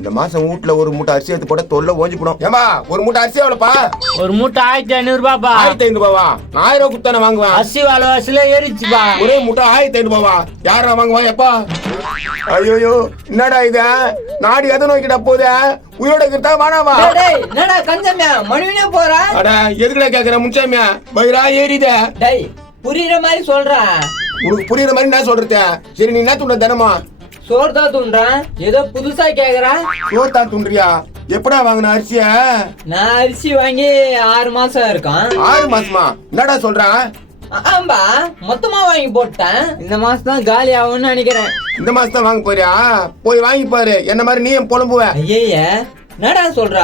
இந்த மாசம் வீட்டுல ஒரு மூட்டை அரிசி எடுத்து போட தொல்லை ஓஞ்சி போடும். ஏமா ஒரு மூட்டை அரிசி எவ்வளவுப்பா? ஒரு மூட்டை 1500 ரூபாய்ப்பா. 1500 ரூபாவா? 1000 ரூபாய் குத்தானே வாங்குவேன். அரிசி விலைவாசில ஏறிச்சுப்பா. ஒரே மூட்டை 1500 ரூபாவா? யாரா வாங்குவா எப்பா? ஐயோ என்னடா இத நாடு எதை நோக்கிட்ட போத? உயிரோட கிட்டா வானாவா? என்னடா கஞ்சமியா மனுவினே போற? அட எதுக்குடா கேக்குற முன்சாமியா? வயிறா ஏறிதே. டேய் புரியுற மாதிரி சொல்றேன். உனக்கு புரியுற மாதிரி நான் சொல்றேன். சரி நீ என்ன துண்ட தினமா? சோறு தான் துண்றேன். ஏதோ புதுசா கேக்குறேன். சோறு தான் துண்றியா? எப்படா வாங்கின அரிசிய? நான் அரிசி வாங்கி 6 மாசம் இருக்கான். 6 மாசமா? என்னடா சொல்றான்? ஆம்பா மொத்தமா வாங்கி போட்டேன். இந்த மாசம் தான் காலி ஆகும்னு நினைக்கிறேன். இந்த மாசம் தான் வாங்க போறியா? போய் வாங்கி பாரு. என்ன மாதிரி நீ புலம்புவ. ஐய என்னடா சொல்ற?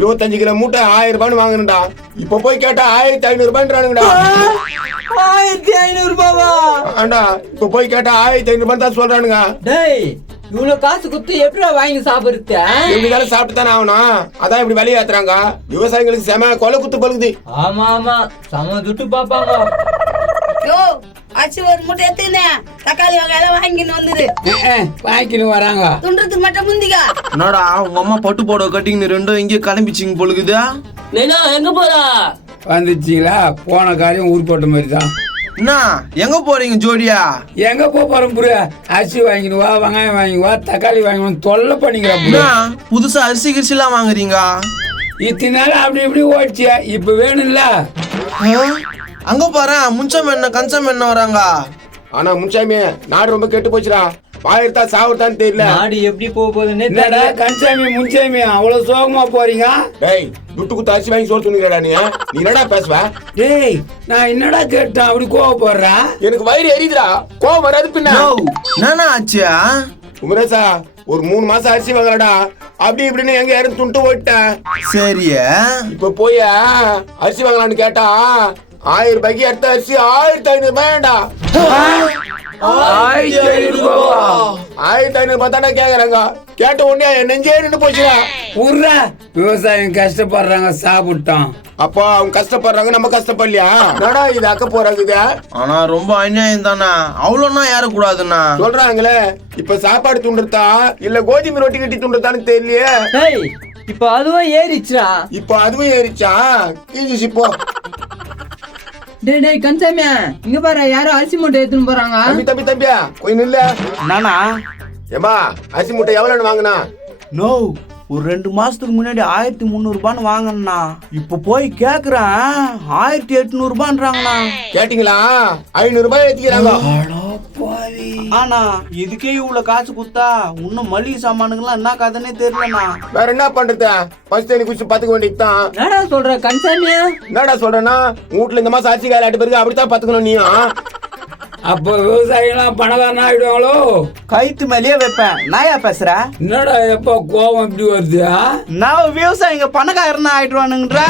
25 கிலோ மூட்டை 1000 ரூபான்னு வாங்கணும்டா. இப்ப போய் கேட்டா 1500 ரூபான்றானுங்கடா. 1500 ரூபாவா? ஆண்டா இப்ப போய் கேட்டா 1500 ரூபாய் தான் சொல்றானுங்க. டேய் இவ்வளவு காசு குத்து எப்படிடா வாங்கி சாப்பிடுறது? எப்படிதாலும் சாப்பிட்டு தானே ஆகணும். அதான் இப்படி வெளியே ஏத்துறாங்க. விவசாயிகளுக்கு செம கொலை குத்து பழுகுது. ஆமா ஆமா சம துட்டு பாப்பாங்க. யோ அரிசி ஒரு மூட்டை எடுத்துனே தக்காளி வெங்காயம் வாங்கின்னு வந்துரு. வாங்கின்னு வராங்க. துண்டுறதுக்கு மட்டும் முந்திக்கா. என்னடா உங்க அம்மா பட்டு போட கட்டிங்க ரெண்டும் இங்கே கிளம்பிச்சிங்க பொழுகுதா? எங்க போறா? வந்துச்சுங்களா? போன காரியம் ஊர் போட்ட மாதிரி தான். என்ன எங்க போறீங்க ஜோடியா? எங்க போறோம் புரிய? அரிசி வாங்கினு வா, வெங்காயம் வாங்கி வா, தக்காளி வாங்கணும் தொல்லை பண்ணிக்கிறா. புதுசா அரிசி கிரிசி எல்லாம் வாங்குறீங்க? இத்தனை நாள் அப்படி இப்படி ஓடிச்சு. இப்ப வேணும்ல? அங்க பாரு முன்சம் என்ன கஞ்சம் என்ன வராங்க. ஆனா முன்சாமி நாடு ரொம்ப கெட்டு போச்சுடா. பாயிரத்தா சாவுறதான்னு தெரியல. நாடு எப்படி போகுதுன்னு என்னடா கன்சாமி முன்சாமி அவ்வளவு சோகமா போறீங்க? டேய் துட்டு குத்து அரிசி வாங்கி சோறு துணிக்கிறடா நீ. நீ என்னடா பேசுவ? டேய் நான் என்னடா கேட்டேன் அப்படி கோவப்படுற? எனக்கு வயிறு எரியுதுடா. கோவம் வராது பின்ன. நானா ஆச்சியா? உமரேசா ஒரு 3 மாசம் அரிசி வாங்கலடா. அப்படி இப்படின்னு எங்க யாரும் துண்டு போயிட்டேன். சரியா இப்ப போய் அரிசி வாங்கலான்னு கேட்டா 1000 ரூபாய்க்கு எடுத்த அரிசி 1500 ரூபாய்டா. 1500 ரூபாய் தானே கேக்குறாங்க. கேட்ட உடனே நெஞ்சே நின்று போச்சுடா. ஊர்ரா விவசாயம் கஷ்டப்படுறாங்க சாப்பிட்டோம். அப்போ அவங்க கஷ்டப்படுறாங்க நம்ம கஷ்டப்படலையா? என்னடா இது அக்க போறாங்க இது? ஆனா ரொம்ப அநியாயம் தானே. அவ்வளவுனா ஏறக்கூடாதுண்ணா சொல்றாங்களே. இப்ப சாப்பாடு துண்டுறதா இல்ல கோதுமை ரொட்டி கட்டி துண்டுறதான்னு தெரியலையே. இப்ப அதுவும் ஏறிச்சுடா. இப்ப அதுவும் ஏறிச்சா? கீஞ்சிச்சு போ. டேய் டேய் கன்சாமியா இங்க பாரு யாரோ அரிசி மூட்டை எடுத்துன்னு போறாங்க. தம்பியா கொஞ்சம் நில்ல. நானா ஏமா அரிசி மூட்டை எவ்வளவுன்னு வாங்கினா? நோ ஒரு 2 மாசத்துக்கு முன்னாடி 1300 ரூபான்னு வாங்கினா. இப்ப போய் கேக்குறேன் 1800 ரூபான்றாங்கண்ணா. கேட்டீங்களா? 500 ரூபாய் ஏத்திக்கிறாங்க. ஆனா இதுக்கே இவ்வளவு காசு குத்தா இன்னும் மளிகை சாமானுங்கெல்லாம் என்ன கதைன்னே தெரியலண்ணா. வேற என்ன பண்றது? ஃபர்ஸ்ட் தண்ணி குடிச்சு பாத்துக்க வேண்டியதுதான். என்னடா சொல்ற கன்சாமியா? என்னடா சொல்றேன்னா வீட்டுல இந்த மாசம் அரிசி காலை 8 பேருக்கு அப்படித்தான் பாத்துக்கணும் நீயும். அப்ப விவசாயிலாம் பணக்காரன் ஆயிடுவாங்களோ? கைத்து மேலேயே வைப்பேன். நாயா பேசுற? என்னடா எப்ப கோவம் இப்படி வருது? நான் விவசாயிங்க பணக்காரனா ஆயிடுவானுங்கன்ற.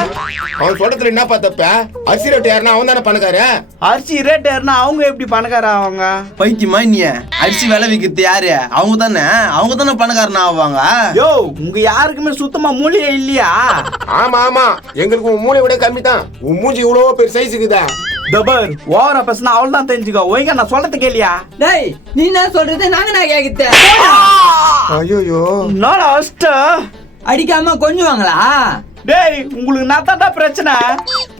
அவன் சொல்றதுல என்ன பார்த்தப்ப? அரிசி ரேட் யாருன்னா அவன் தானே பணக்கார. அரிசி ரேட் ஏறினா அவங்க எப்படி பணக்கார ஆவாங்க? பைத்தியமா நீ? அரிசி விலை விற்கிறது யாரு? அவங்க தானே பணக்காரனா ஆவாங்க. யோ உங்க யாருக்குமே சுத்தமா மூளையே இல்லையா? ஆமா எங்களுக்கு உன் மூளை விட கம்மி தான். உன் மூஞ்சி இவ்வளவு பெரிய சைஸ் இருக்குதா? டபர் ஓவரா பேசினா அவள் தான் தெரிஞ்சுக்கோ. ஒய்ங்க நான் சொல்றது கேளியா? டேய் நீ என்ன சொல்றது நான் கேக்குறேன். ஐயோ நானா அஷ்ட அடிக்காம கொஞ்சுவாங்களா? டேய் உங்களுக்கு நான் பிரச்சனை.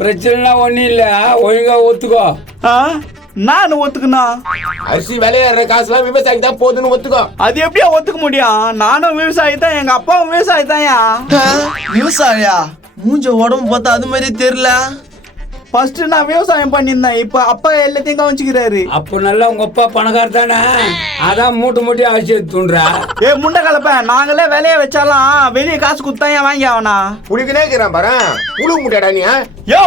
பிரச்சனை ஒண்ணும் இல்ல. ஒழுங்கா ஒத்துக்கோ. நான் ஒத்துக்கணும். அரிசி விலையேற காசுலாம் விவசாயிக்கு தான் போதுன்னு ஒத்துக்கோ. அது எப்படியா ஒத்துக்க முடியும்? நானும் விவசாயி தான், எங்க அப்பாவும் விவசாயி தான். விவசாயியா? மூஞ்ச உடம்பு பார்த்தா அது மாதிரி தெரியல. ஃபர்ஸ்ட் நான் விவசாயம் பண்ணியிருந்தேன். இப்ப அப்பா எல்லாத்தையும் கவனிச்சுக்கிறாரு. அப்ப நல்லா உங்க அப்பா பணக்கார தானே? அதான் மூட்டை அரிசி எடுத்துன்றா. ஏ முண்டை கலப்ப நாங்களே விலைய வச்சாலாம் வெளியே காசு குடுத்தா ஏன் வாங்கி ஆவனா? புடிக்கனே இருக்கிறான் பாரு. புழு முட்டைடா நீ. யோ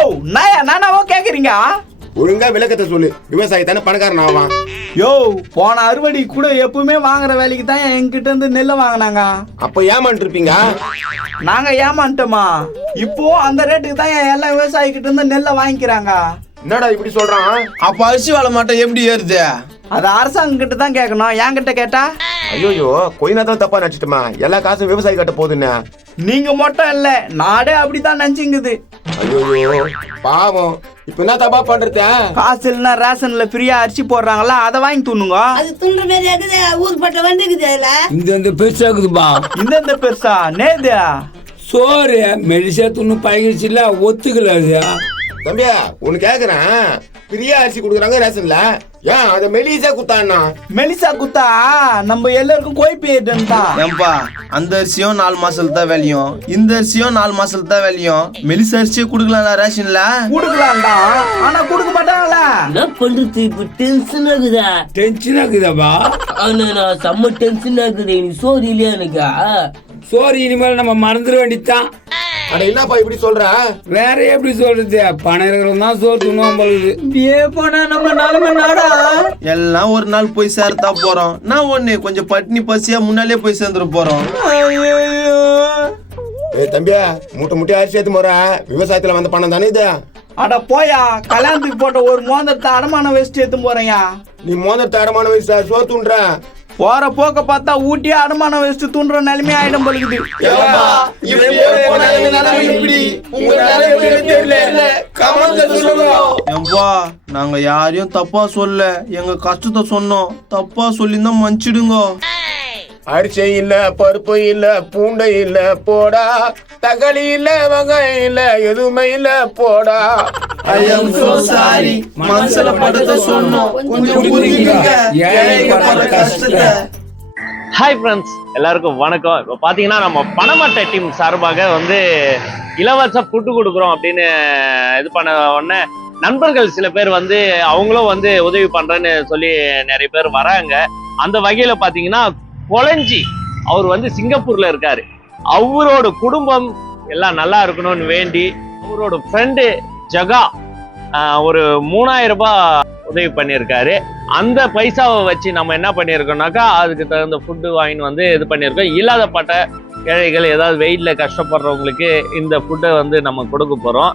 நானாவோ கேக்குறீங்க? ஒழுங்கா விளக்கத்தை சொல்லு. விவசாயி தானே பணக்காரன் ஆவான். யோ போன அறுவடை கூட எப்பவுமே வாங்குற வேலைக்கு தான் என்கிட்ட இருந்து நெல்லை வாங்கினாங்க. அப்ப ஏமாண்டு இருப்பீங்க. நாங்க ஏமாண்டோமா? இப்போ அந்த ரேட்டுக்கு தான் எல்லா விவசாயி கிட்ட இருந்து நெல்லை வாங்கிக்கிறாங்க. என்னடா இப்படி சொல்றான்? அப்ப அரிசி வேலை மாட்டோம் எப்படி ஏறுது? அது அரசாங்கம் கிட்ட தான் கேட்கணும், என்கிட்ட கேட்டா? ஐயோ கொஞ்ச நேரத்துல தப்பா நினைச்சிட்டுமா, எல்லா காசும் விவசாயி கட்ட போகுதுன்னு. நீங்க மட்டும் இல்ல, நாடே அப்படிதான் நினைச்சுங்குது. ஐயோ பாவம், இப்ப என்ன தப்பா பண்றது? காசு இல்லைன்னா ரேஷன்ல ஃப்ரீயா அரிசி போடுறாங்களா, அதை வாங்கி துண்ணுங்க. அது துண்டுற மாதிரி இருக்குது, ஊர் பட்ட வந்துக்குது அதுல. இந்த பெருசா இருக்குதுப்பா. இந்த பெருசா நேது சோறு மெடிசா துண்ணு பழகிடுச்சுல, ஒத்துக்கல அது. தம்பியா உனக்கு கேக்குறேன், பிரியா அரிசி குடுக்குறாங்க ரேஷன்ல, ஏன் அதை மெலிசா குத்தான்னா? மெலிசா குத்தா நம்ம எல்லாருக்கும் கோய்ப்பா. ஏன்பா அந்த அரிசியும் 4 மாசத்துல தான் வேலையும், இந்த அரிசியும் 4 மாசத்துல தான் வேலையும். மெலிசா அரிசியே குடுக்கலாம்ல ரேஷன்ல? குடுக்கலாம்டா, ஆனா குடுக்க மாட்டாங்களா? என்ன பண்றது இப்ப டென்ஷன் ஆகுதா? டென்ஷன் ஆகுதாப்பா? ஆனா நான் செம்ம டென்ஷன் ஆகுது. எனக்கு சோறு இல்லையா எனக்கு? சோறு இனிமேல் நம்ம மறந்துட வேண்டியதுதான். அட என்னப்பா இப்படி சொல்ற? வேற எப்படி சொல்றது, பணம் இருக்கிறவங்க தான் சோறு துண்ணுவான் போகுது. போனா நம்ம நிலைமை நாடா. எல்லாம் ஒரு நாள் போய் சேர்த்தா போறோம். நான் ஒண்ணு கொஞ்சம் பட்னி பசியா முன்னாலே போய் சேர்ந்துட போறோம். தம்பியா மூட்டை முட்டையா அரிசி ஏத்து போற, விவசாயத்துல வந்த பணம் தானே இது? அட போயா, கல்யாணத்துக்கு போட்ட ஒரு மோதிரத்தை அடமான வச்சுட்டு எடுத்து போறேயா. நீ மோதிரத்தை அடமான வயசு சோறு தூண்டுற. போற போக்க பார்த்தா ஊட்டியே அடமான வச்சுட்டு தூண்டுற நிலைமை ஆயிடும் போலுக்குது. நாங்க யாரையும் தப்பா சொல்ல, எங்க கஷ்டத்தை சொன்னோம். தப்பா சொல்லிருந்தா மன்னிச்சிடுங்க. அரிசி இல்ல, பருப்பு இல்ல, பூண்டை இல்ல போடா, தக்காளி இல்ல, வெங்காயம் இல்ல, எதுவுமே இல்ல போடா. I am so sorry. மனசுல படுத்த சொன்னோம், கொஞ்சம் புரிஞ்சுக்கங்க ஏழைங்க படுற கஷ்டத்தை. ஹாய் ஃப்ரெண்ட்ஸ், எல்லாருக்கும் வணக்கம். இப்போ பார்த்தீங்கன்னா நம்ம பணமட்ட டீம் சார்பாக இலவச ஃபுட்டு கொடுக்குறோம் அப்படின்னு இது பண்ண உடனே நண்பர்கள் சில பேர் அவங்களும் உதவி பண்ணுறேன்னு சொல்லி நிறைய பேர் வராங்க. அந்த வகையில் பார்த்தீங்கன்னா கொளஞ்சி அவர் சிங்கப்பூர்ல இருக்காரு. அவரோட குடும்பம் எல்லாம் நல்லா இருக்கணும்னு வேண்டி அவரோட ஃப்ரெண்டு ஜகா ஒரு 3000 ரூபாய் உதவி பண்ணியிருக்காரு. அந்த பைசாவை வச்சு நம்ம என்ன பண்ணியிருக்கோம்னாக்கா, அதுக்கு தகுந்த ஃபுட்டு வாங்கின்னு இது பண்ணியிருக்கோம். இல்லாதப்பட்ட ஏழைகள், ஏதாவது வெயிலில் கஷ்டப்படுறவங்களுக்கு இந்த ஃபுட்டை நம்ம கொடுக்க போகிறோம்.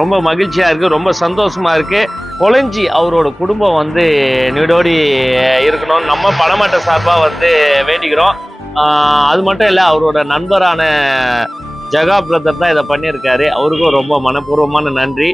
ரொம்ப மகிழ்ச்சியாக இருக்குது, ரொம்ப சந்தோஷமாக இருக்குது. கொளஞ்சி அவரோட குடும்பம் நீடோடி இருக்கணும்னு நம்ம பணமட்ட சார்பாக வேண்டிக்கிறோம். அது மட்டும் இல்லை, அவரோட நண்பரான ஜகா பிரதர் தான் இதை பண்ணியிருக்காரு. அவருக்கும் ரொம்ப மனப்பூர்வமான நன்றி.